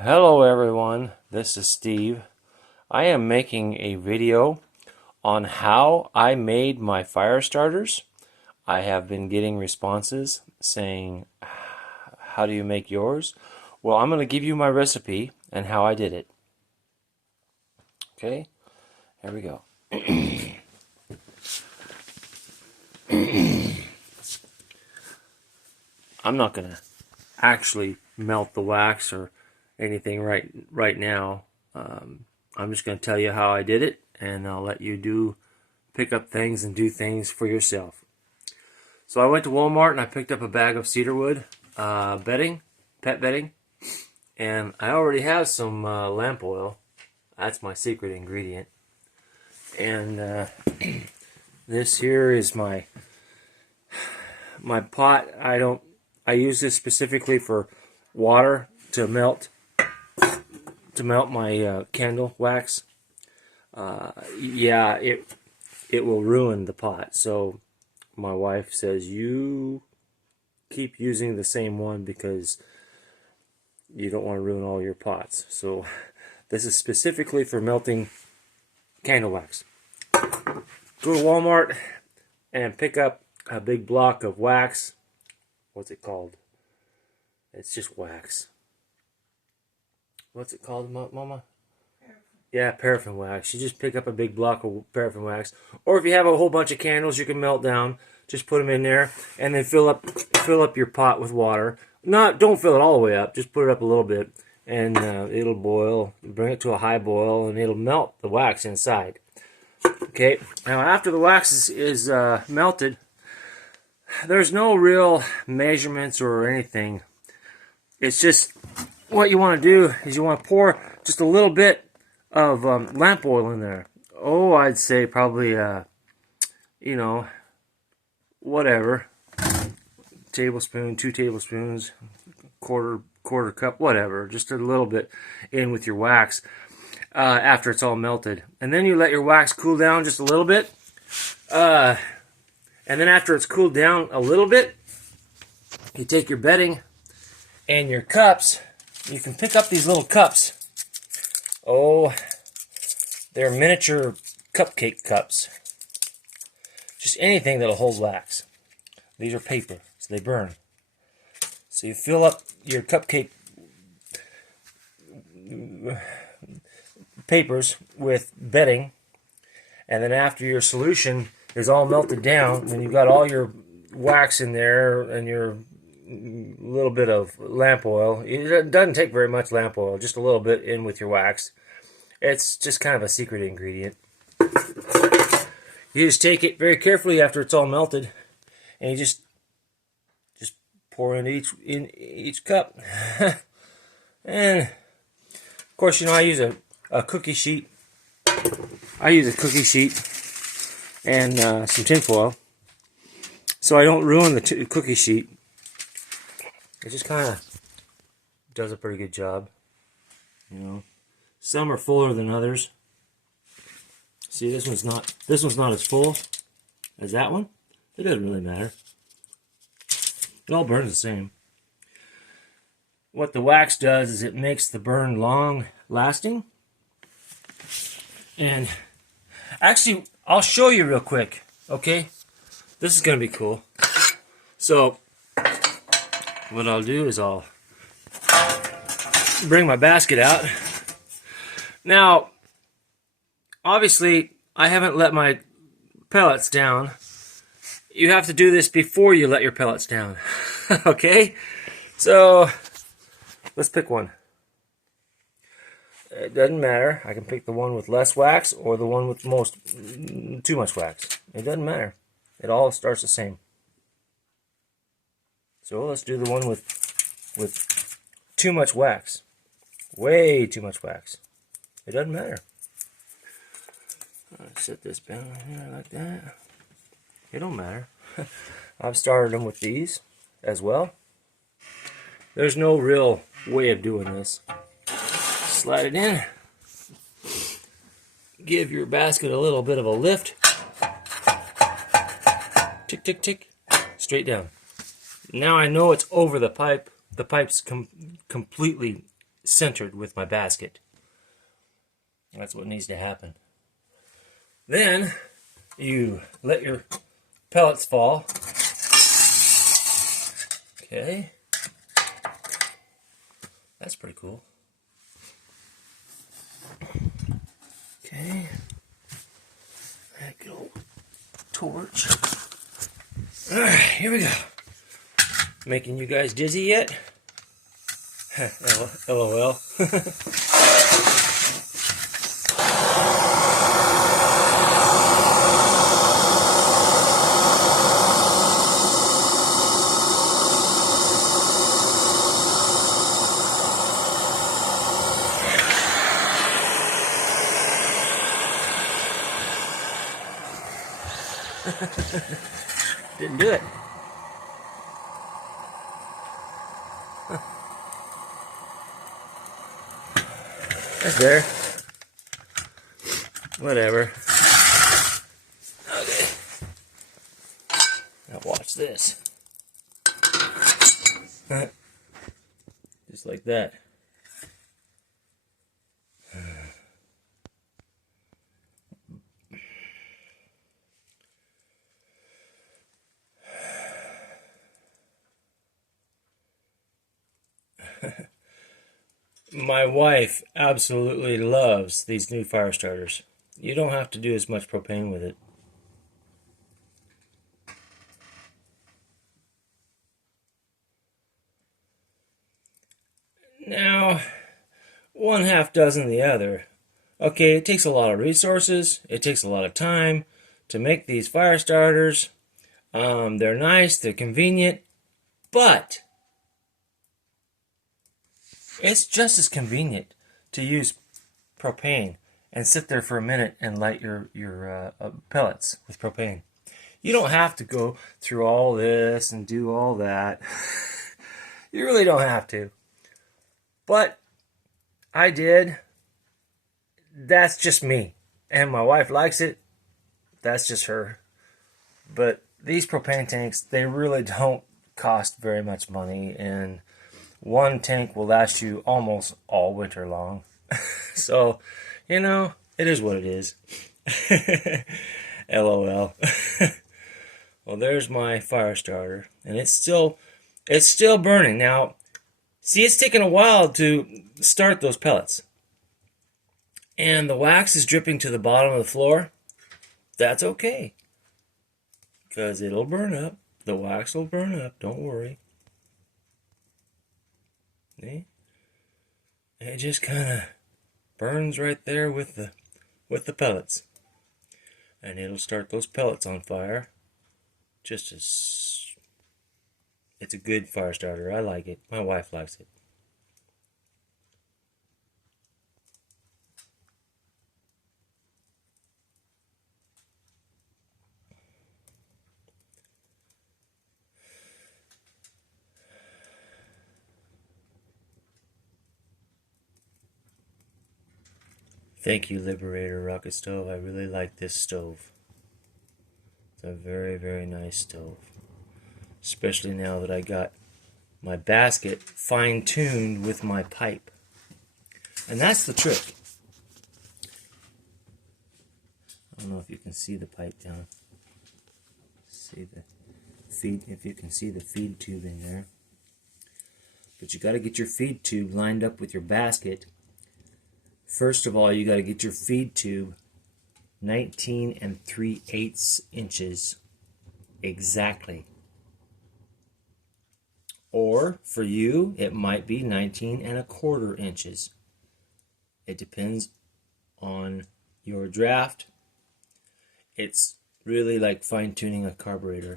Hello everyone, this is Steve. I am making a video on how I made my fire starters. I have been getting responses saying, how do you make yours? Well, I'm going to give you my recipe and how I did it. Okay, here we go. I'm not going to actually melt the wax or anything right now. I'm just going to tell you how I did it, and I'll let you pick up things and do things for yourself. So I went to Walmart and I picked up a bag of cedarwood pet bedding, and I already have some lamp oil. That's my secret ingredient. And this here is my pot. I use this specifically for water to melt my candle wax. Yeah, it will ruin the pot. So my wife says, you keep using the same one because you don't want to ruin all your pots. So this is specifically for melting candle wax. Go to Walmart and pick up a big block of wax. What's it called? It's just wax. What's it called, Mama? Paraffin. Yeah, paraffin wax. You just pick up a big block of paraffin wax. Or if you have a whole bunch of candles you can melt down, just put them in there and then fill up your pot with water. Don't fill it all the way up, just put it up a little bit, and it'll boil. Bring it to a high boil and it'll melt the wax inside. Okay, now after the wax is melted, there's no real measurements or anything. It's just, what you want to do is you want to pour just a little bit of lamp oil in there. Oh, I'd say probably, whatever, tablespoon, 2 tablespoons, quarter cup, whatever, just a little bit in with your wax after it's all melted. And then you let your wax cool down just a little bit. And then after it's cooled down a little bit, you take your bedding and your cups. You can pick up these little cups. Oh, they're miniature cupcake cups. Just anything that'll hold wax. These are paper, so they burn. So you fill up your cupcake papers with bedding, and then after your solution is all melted down, and you've got all your wax in there and your little bit of lamp oil. It doesn't take very much lamp oil, just a little bit in with your wax. It's just kind of a secret ingredient. You just take it very carefully after it's all melted, and you just pour in each cup. And of course, I use a cookie sheet. I use a cookie sheet and some tin foil, so I don't ruin the cookie sheet. It just kind of does a pretty good job. Some are fuller than others. See, this one's not as full as that one. It doesn't really matter. It all burns the same. What the wax does is it makes the burn long lasting. And actually, I'll show you real quick, okay? This is going to be cool. So what I'll do is I'll bring my basket out. Now, obviously, I haven't let my pellets down. You have to do this before you let your pellets down. Okay? So, let's pick one. It doesn't matter. I can pick the one with less wax or the one with too much wax. It doesn't matter. It all starts the same. So let's do the one with too much wax. Way too much wax. It doesn't matter. I'll set this down here like that. It don't matter. I've started them with these as well. There's no real way of doing this. Slide it in. Give your basket a little bit of a lift. Tick, tick, tick. Straight down. Now I know it's over the pipe. The pipe's completely centered with my basket. That's what needs to happen. Then you let your pellets fall. Okay. That's pretty cool. Okay. That good old torch. Alright, here we go. Making you guys dizzy yet? LOL. Didn't do it. Huh. That's there. Whatever. Okay. Now watch this. Just like that. My wife absolutely loves these new fire starters. You don't have to do as much propane with it. Now, one half dozen the other. Okay, it takes a lot of resources. It takes a lot of time to make these fire starters. They're nice, they're convenient, but it's just as convenient to use propane and sit there for a minute and light your pellets with propane. You don't have to go through all this and do all that. You really don't have to. But I did. That's just me. And my wife likes it. That's just her. But these propane tanks, they really don't cost very much money, and one tank will last you almost all winter long. So, you know, it is what it is. LOL. Well, there's my fire starter, and it's still burning. Now, see, it's taken a while to start those pellets. And the wax is dripping to the bottom of the floor. That's okay, because it'll burn up. The wax will burn up, don't worry. See? It just kind of burns right there with the pellets. And it'll start those pellets on fire. Just as it's a good fire starter. I like it. My wife likes it. Thank you, Liberator Rocket Stove. I really like this stove. It's a very, very nice stove. Especially now that I got my basket fine-tuned with my pipe. And that's the trick. I don't know if you can see the pipe down. See the feed, if you can see the feed tube in there. But you got to get your feed tube lined up with your basket. First of all, you got to get your feed tube 19 3/8 inches exactly. Or for you, it might be 19 1/4 inches. It depends on your draft. It's really like fine-tuning a carburetor.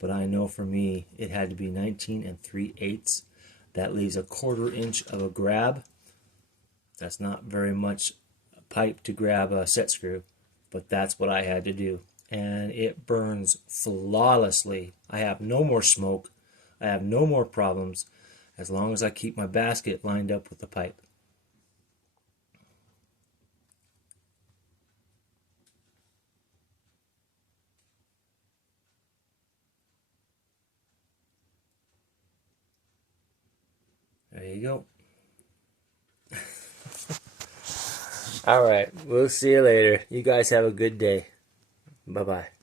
But I know for me, it had to be 19 3/8. That leaves 1/4 inch of a grab. That's not very much pipe to grab a set screw, but that's what I had to do. And it burns flawlessly. I have no more smoke. I have no more problems as long as I keep my basket lined up with the pipe. you go. All right, we'll see you later. You guys have a good day. Bye-bye.